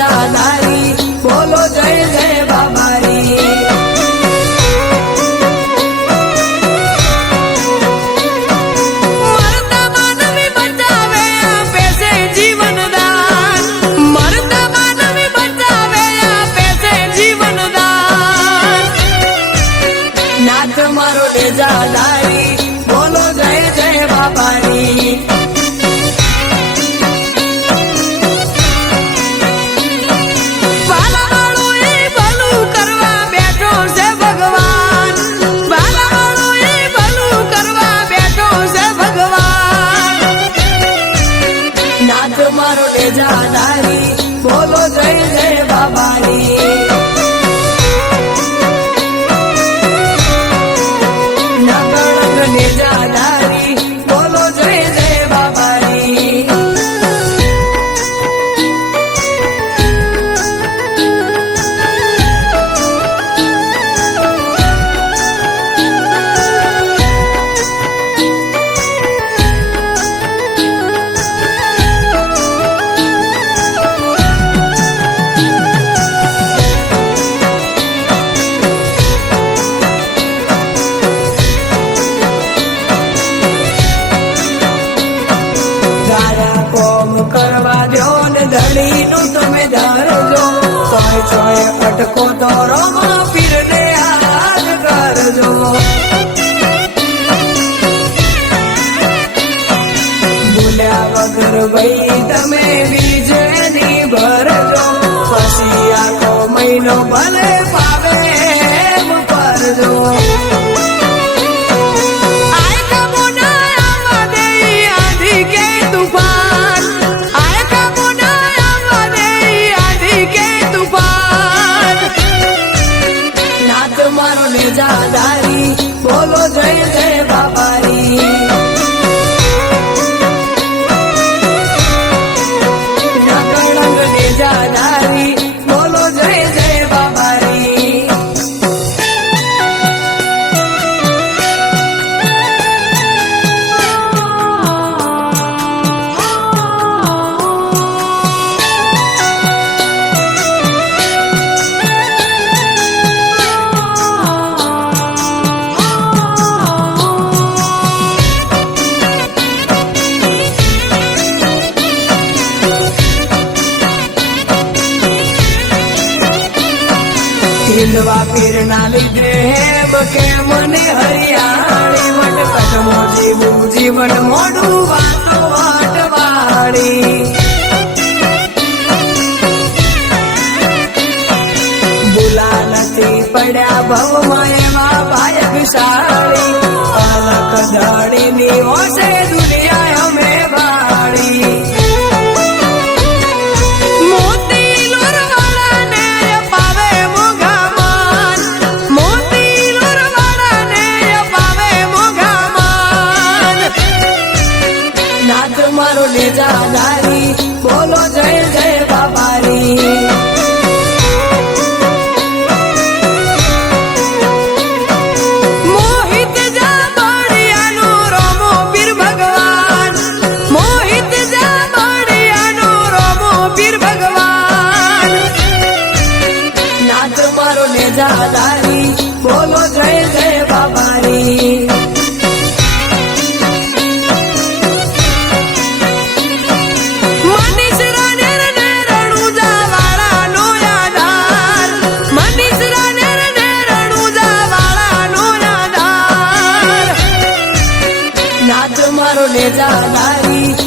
બાબાજી બોલો જય જય બાબારી મરતા માનવી બચાવે આપે છે જીવનદાન મરતા માનવી બચાવે આપે છે જીવનદાન નાથ મારો લેજાદારી બોલો જય જય બાબારી મારો લેજાદારી બોલો જય જય બાબારી નગણગ લેજાદારી બોલો જય જય બાબારી કરવા દો ને ધડી નું તમે ધરજો સોય સોય અટકો દોરો માં પીરને યાદ કરજો ભૂલ્યા વગર ભાઈ તમે બીજેની ભરજો પછી આખો મહિનો ભલે પાવે એમ કરજો મારો લેજાદારી બોલો જય જય બાબારી નગણગ લેજાદારી બોલો જય જય બાબારી હિંદવા પીરના લીધે હેમ કે મને હરિયાળી વટકટમો જીવું જીવન મોડું વાતો વાટવાળી ભૂલા નથી પડ્યા ભવમાં એવા ભાયગશાળી અલખ ધડીની ઓછે દુનિયા અમે વાળી મારો લેજાદારી બોલો જય જય બાબારી મોહિત જા બળિયાનો રોમો પીર ભગવાન મોહિત જા બળિયાનો રોમો પીર ભગવાન નાથ મારો લેજાદારી બોલો જય જય બાબારી મારો લેજાદારી